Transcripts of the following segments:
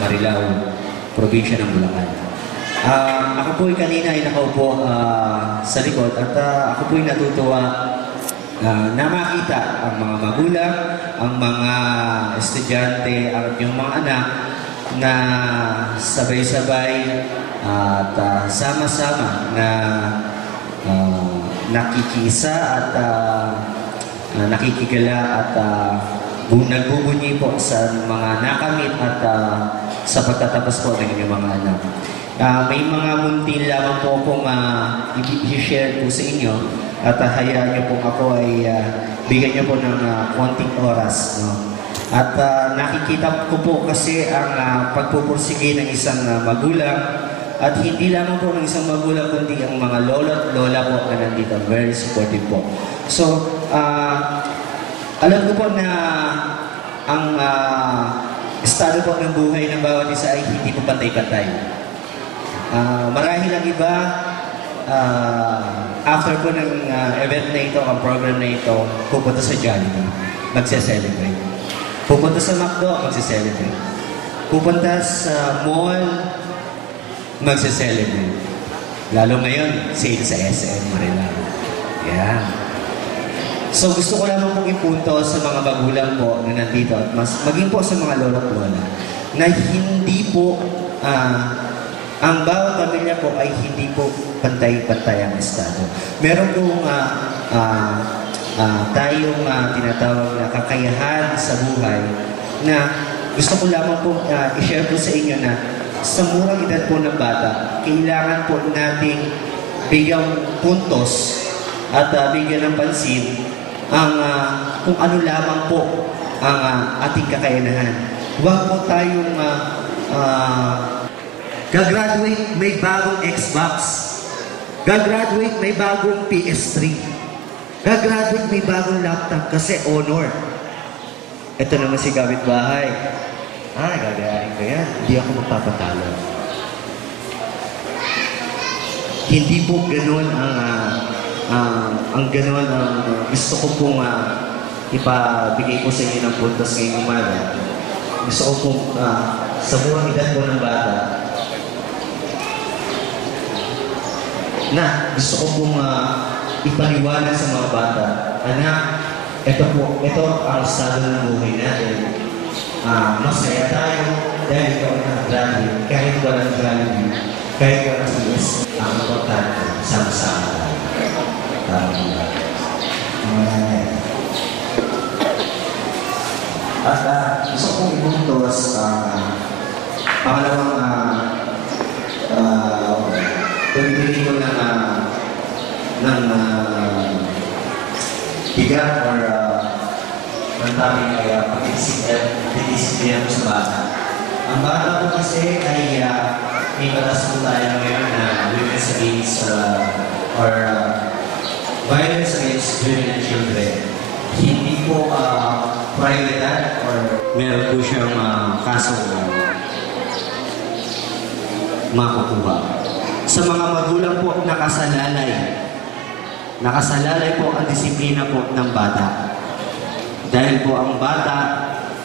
Marilao, probinsya ng Bulacan. Ako po kanina ay nakaupo sa likod at ako po natutuwa na makita ang mga magulang, ang mga estudyante at yung mga anak na sabay-sabay at sama-sama na nakikisa at nakikigala at nagbubunyi po sa mga nakamit at sa pagtatapos po ng inyong mga anak. May mga muntin lamang po akong i-share po sa inyo at hayaan niyo po ako ay bigyan niyo po ng konting oras. No? At nakikita ko po kasi ang pagpupursige ng isang magulang at hindi lamang po ng isang magulang kundi ang mga lolo at lola po na nandito. Very supportive po. So, alam ko po na ang estado po ng buhay ng bawat isa ay hindi po pantay-pantay. Marahil ang iba, after po ng event na ito, ang program na ito, pupunta sa Jollibee, magse-celebrate. Pupunta sa McDo, magse-celebrate. Pupunta sa mall, magse-celebrate. Lalo ngayon, sale sa SM Marilao. Yeah. So gusto ko lamang pong ipunto sa mga magulang po na nandito at maging po sa mga lolo at lola na hindi po ang bawat pamilya po ay hindi po pantay-pantay ang estado. Meron pong tayong tinatawag na kakayahan sa buhay na gusto ko lamang po i-share po sa inyo na sa murang edad po ng bata, kailangan po nating bigyan puntos at bigyan ng pansin ang kung ano lamang po ang ating kakayanahan. Huwag po tayong gagraduate, may bagong Xbox. Gagraduate, may bagong PS3. Gagraduate, may bagong laptop kasi honor. Ito naman si Gabit Bahay. Gagayarin ko yan. Hindi ako magpapatalo. Hindi po ganun ang ganun ang gusto ko pong ipabigay ko sa inyo ng puntos ngayong umaga. Gusto ko pong sa murang edad po ng bata na gusto ko pong ipaliwanag sa mga bata, anak, ito ang estado ng buhay natin. Masaya tayo dahil ikaw ay nag-graduate, kahit walang graduate, kahit walang CS, ang importante, sama-sama tayo. At gusto kong ibuntos pangalawang pagpili ko ng bigat or ng tamang pag-disciplina ko sa bata. Ang bata ko kasi ay may batas po tayo ngayon na women's against or violence against women and children. Hindi po private or meron po siyang kasong makukuha. Sa mga magulang po nakasalalay po ang disiplina po ng bata. Dahil po ang bata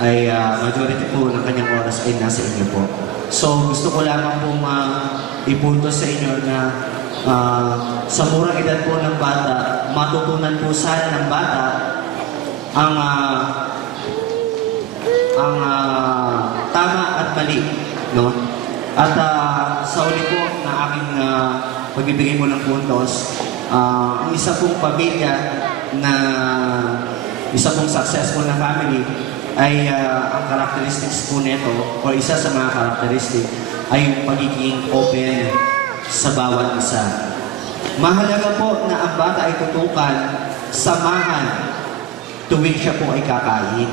ay majority po ng kanyang oras ay nasa inyo po. So gusto ko lamang po ipunto sa inyo na sa murang edad po ng bata, matutunan po sana ng bata ang tama at mali, no? At sa uli po na aking pagbibigay mo ng puntos, ang isa pong pamilya na isa pong successful na family ay ang characteristics po nito o isa sa mga characteristics ay yung pagiging open sa bawat isa. Mahalaga po na ang bata ay tutukan, samahan, tuwing siya po ay kakain.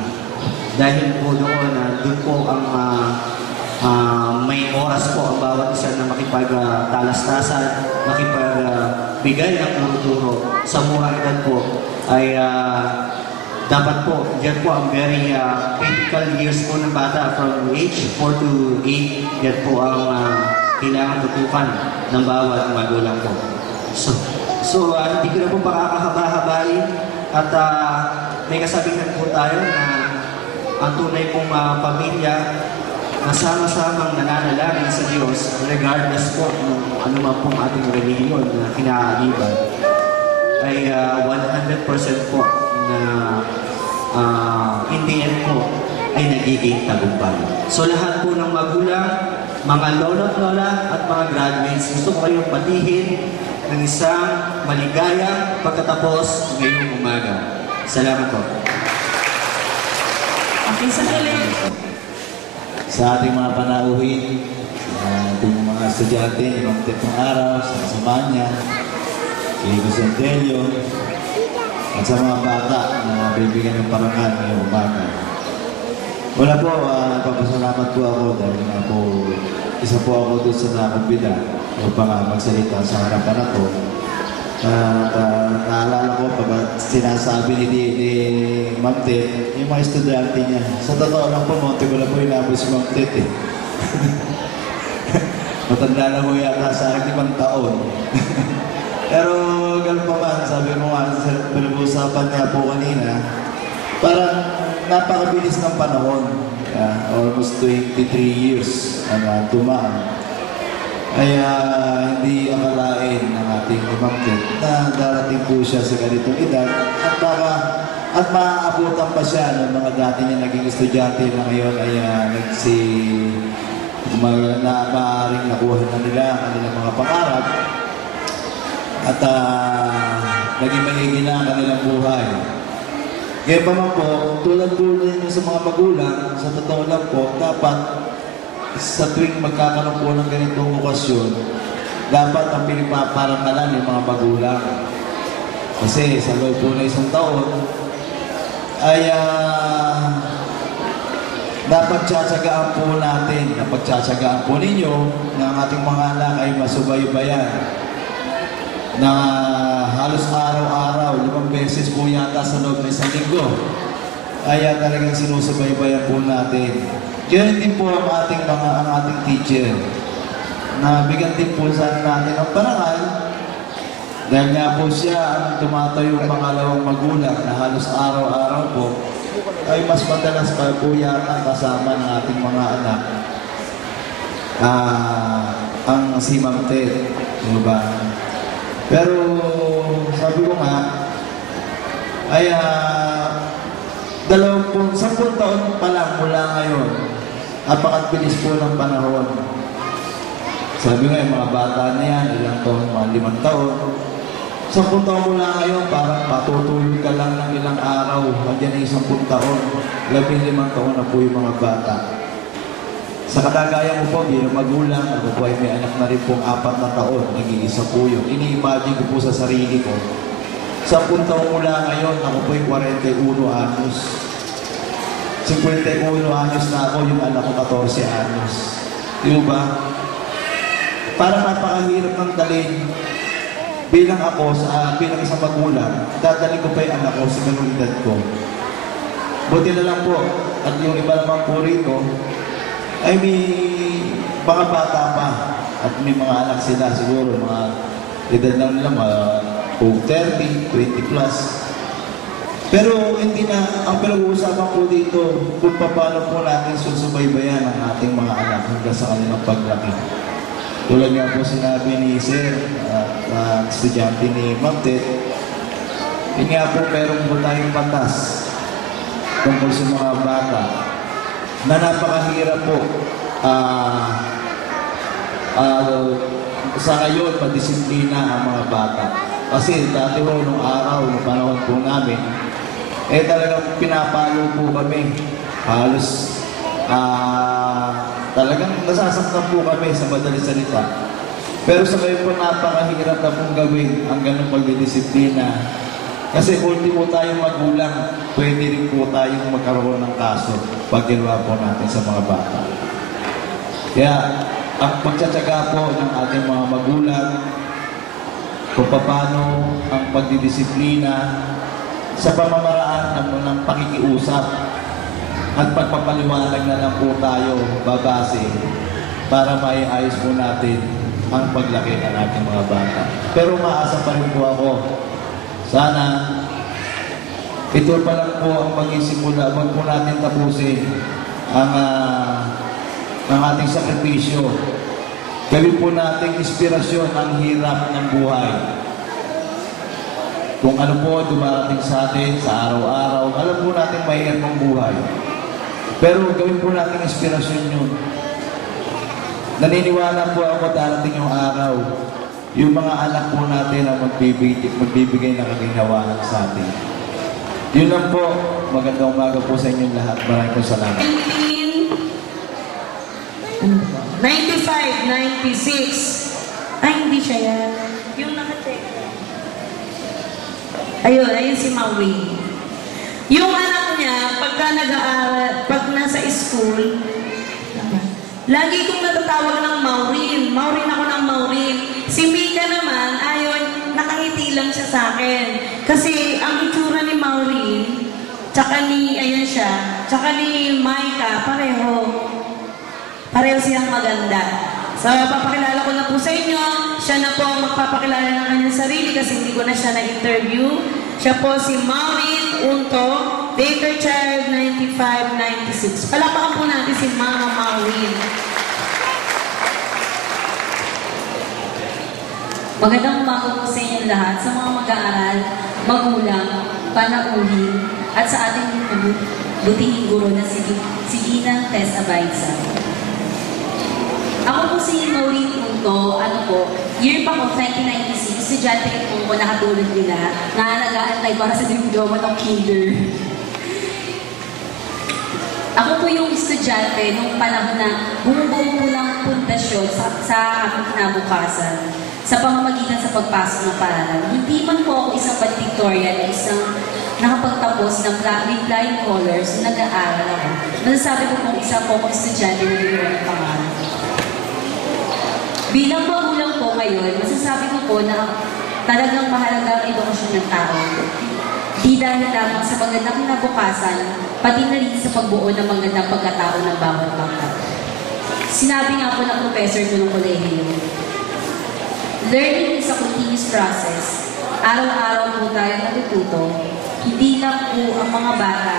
Dahil po doon po ang may oras po ang bawat isa na makipagtalastasan, makipagbigay ng turo-turo sa murang edad po ay dapat po, yan po ang very critical years po ng bata from age 4 to 8, yan po ang kailangan tutukan ng bawat magulang po. So hindi ko na po pakakahaba-habain at may kasabihan po tayo na ang tunay pong pamilya na sama-samang nananalangin sa Diyos regardless po ng ano man pong ating relihiyon na kinaagiban ay 100% po na in the end po ay nagiging tagumpay. So lahat po ng magulang, mga lolo at lola at mga graduates, gusto ko kayong patihin ng isang maligayang pagkatapos ngayong umaga. Salamat po. Okay, sa huli. Sa ating mga panauhin, sa ating mga estudyante, yung tetong araw, sa kasama niya, kay Gusentelio, at sa mga bata na bibigyan ng parangal ngayong umaga. Wala po, nagpapasalamat po ako dahil nga po, isa po ako doon sa nakakumbida upang magsalita sa harapan na to. At naalala ko pag sinasabi ni Ma'am Tet, yung mga estudyante niya. Sa totoo lang po, monte ko na po inabot si Ma'am Tet eh. Matanda na mo yata sa akin 5 taon. Pero ganun pa man, sabi mo nga, pinag-uusapan niya po kanina, parang napakabilis ng panahon. Almost 23 years ang tumaan. Kaya hindi akalain ng ating Ma'am Tet na darating po siya sa ganitong edad at maaabutan pa siya ng mga dati niya naging estudyante na ngayon ay maaaring nakuha na nila ang kanilang mga pangarap at naging maigi na ang kanilang buhay. Ngayon pa man po, tulad po ninyo sa mga magulang, sa totoo lang po, dapat sa tuwing magkakaroon po ng ganitong okasyon, dapat ang pinipaparangalan yung mga magulang. Kasi sa loob po na 1 taon, ay napagtsatsagaan po natin, napagtsatsagaan po ninyo na ang ating mga anak ay masubaybayan na halos araw-araw, 5 beses po yata sa loob ng 1 linggo. Ay talagang sinusubaybayan po natin. Kaya din po ang ating teacher na bigyan din po sa natin ang parangal dahil nga po siya ang tumatayong pangalawang magulang na halos araw-araw po ay mas madalas pa po yata kasama ng ating mga anak ang si Ma'am Tet, diba? Pero sabi ko nga ay 10 taon pa lang mula ngayon, napakabilis po ng panahon. Sabi nga, yung mga bata na yan, ilang taon, mga 5 taon. 10 taon mula ngayon, parang patutuloy ka lang ng ilang araw. Nandiyan ay 10 taon. 15 taon na po yung mga bata. Sa kadagayan mo po, bilang magulang, ako po ay may anak na rin pong 4 na taon. Nag-iisa po yun. Ini-imagine ko po sa sarili ko. 10 taon mula ngayon, ako po yung 41 anyos. 51 anyos na ako, yung anak ko 14 anyos. Diba? Parang napakahirap ng dalhin. Bilang ako, bilang isang magulang, dadalhin ko pa yung anak ko sa ganung edad ko. Buti na lang po, at yung iba naman po rito, ay may mga bata pa. At may mga anak sila siguro, mga edad lang nila, mga 30, 20 plus. Pero hindi na, ang pinag-uusapan po dito, kung paano po natin susubaybayan ang ating mga anak hanggang sa kanilang paglaki. Tulad nga po sinabi ni Sir, estudyante ni Ma'am Tet, yun nga po meron po tayong batas tungkol sa mga bata na napakahirap po sa ngayon madisiplina ang mga bata. Kasi dati po nung araw, nung panahon po namin, talagang pinapalo po kami. Halos talagang nasasaktan po kami sa madaling salita. Pero sa ngayon po napakahirap na pong gawin ang ganong pagdidisiplina. Kasi ultimo tayong magulang, pwede rin po tayong magkaroon ng kaso pag ginawa po natin sa mga bata. Kaya ang pagtsatsaga po ng ating mga magulang kung paano ang pagdidisiplina sa pamamaraan ng pakikiusap at pagpapaliwanag na lang po tayo babase para maiayos po natin ang paglaki ng ating mga bata. Pero maasa pa rin po ako. Sana ito pa lang po ang maging simula. Huwag po natin tapusin ang ng ating sakripisyo. Gawin po nating inspirasyon ang hirap ng buhay. Kung ano po dumarating sa atin sa araw-araw, alam po natin mahirap ang buhay. Pero gawin po natin inspirasyon yun. Naniniwala po ako darating yung araw, yung mga anak po natin ang magbibigay ng kaginhawahan sa atin. Yun lang po. Magandang umaga po sa inyong lahat. Maraming po salamat. 95, 96. Ay, hindi siya yan. Yung nakacheck. Ayun si Maui. Yung anak niya, pagka nag-aaral, pag nasa school, lagi kong natatawag ng Maureen. Maureen ako ng Maureen. Si Mika naman, ayun, nakangiti lang siya sa akin. Kasi ang itsura ni Maureen, tsaka ni, ayan siya, tsaka ni Micah, pareho siyang maganda. So, papakilala ko na po sa inyo. Siya na po ang magpapakilala ng kanyang sarili kasi hindi ko na siya na-interview. Siya po si Maureen Unto, Baker Child 9596. Palapakan po natin si Mama Maureen. Magandang umaga po sa inyong lahat, sa mga mag-aaral, magulang, panauhin, at sa ating butihing guro na si Ginang Tess Abaysa. Ako po si Maureen Unto, year pa ko, 1996, estudyante po ko nakatulad nila, na nag-aantay para sa diploma ng kinder. Ako po yung estudyante nung panahon na bumubuo po ng pundasyon sa aking kinabukasan sa pamamagitan sa pagpasok ng paaralan. Hindi man po ako isang valedictorian, isang nakapagtapos ng flying colors na nag-aaral ako. Masasabi ko kung isa po akong estudyante na bigyan ng pangalan. Bilang magulang po ngayon, masasabi ko po na talagang mahalaga ang edukasyon ng tao. Di dahil lamang sa magandang kinabukasan, pati na rin sa pagbuo ng magandang pagkatao ng bawat bangka. Sinabi nga po ng professor ko ng kolehiyo, learning is a continuous process. Araw-araw po tayo natututo. Hindi lang po ang mga bata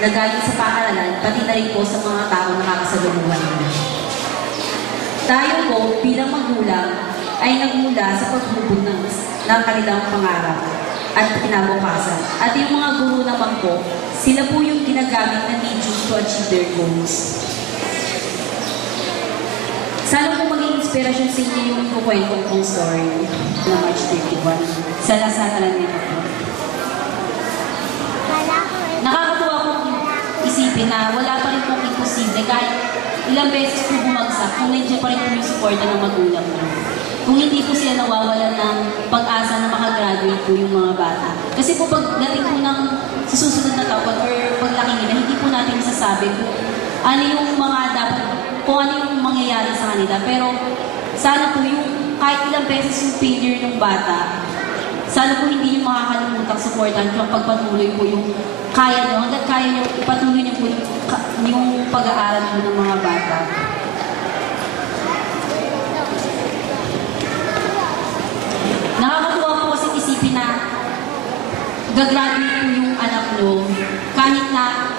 na galing sa paaralan, pati na rin po sa mga tao na nakakasalumuhan nila. Tayo po, bilang magulang, ay nagmula sa paghubog ng kanilang pangarap at kinabukasan. At yung mga guro naman po, sila po yung ginagamit na medium to achieve their goals. Sana po maging inspirasyon sa inyo yung kukwento kong story na March 31 sa Lasatalan nito po. Nakakatuwa pong isipin na wala pa rin pong imposible kahit ilang beses po bumagsak kung nandiyan pa rin po yung suporta ng magulang mo. Kung hindi po sila nawawalan ng pag-asa na makagraduate po yung mga bata. Kasi po pagdating po ng sa susunod na taon or paglaki nila, hindi po natin masasabi kung ano yung mga dapat, kung ano yung mangyayari sa kanila. Pero sana po yung kahit ilang beses yung failure ng bata, sana po hindi yung makakalimutan supportan kung pagpatuloy po yung kaya nyo. Hanggang kaya nyo, ipatuloy nyo po yung pag-aaral po ng mga bata. Nakakatuwa po kasi isipin na gagraduate po yung anak nyo kahit na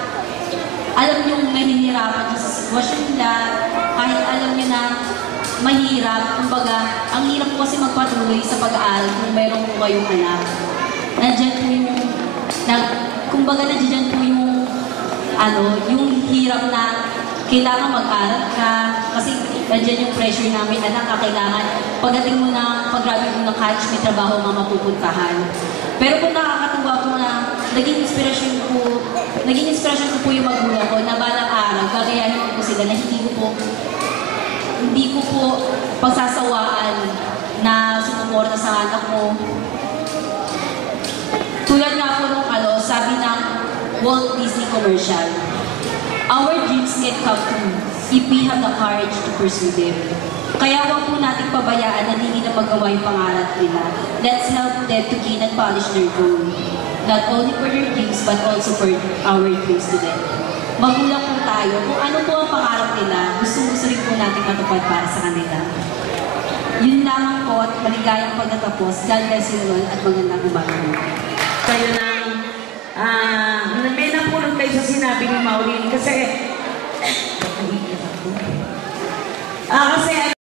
alam nyo nahihirapan sa sitwasyon nila, kahit alam nyo na mahirap, kumbaga, ang hirap po kasi magpatuloy sa pag-aaral kung meron po kayong anak. Nandiyan po yung, kumbaga nandiyan po yung, yung hirap na kailangan mag-aral ka, kasi nandiyan yung pressure namin, anak ka, kailangan, pagdating mo na, pag-graduate mo ng college, may trabaho nga mapupuntahan. Pero kung nakakatuwa po na, naging inspirasyon ko po yung magulang ko na balang araw, gagayahin ko sila na hindi ko po pagsasawaan na sumuporta sa anak mo. Tulad nga po nung sabi ng Walt Disney commercial, our dreams can come true if we have the courage to pursue them. Kaya huwag po natin pabayaan na hindi na magawa yung pangarap nila. Let's help them to gain and polish their goal. Not only for their dreams, but also for our dreams to them. Magulang po tayo kung ano po ang pangarap nila, gusto rin po natin matupad para sa kanila. Yun lamang po at maligayang pagkatapos. God bless you all at magandang umaga. Kayo may napulot kayo sa sinabi ni Maureen kasi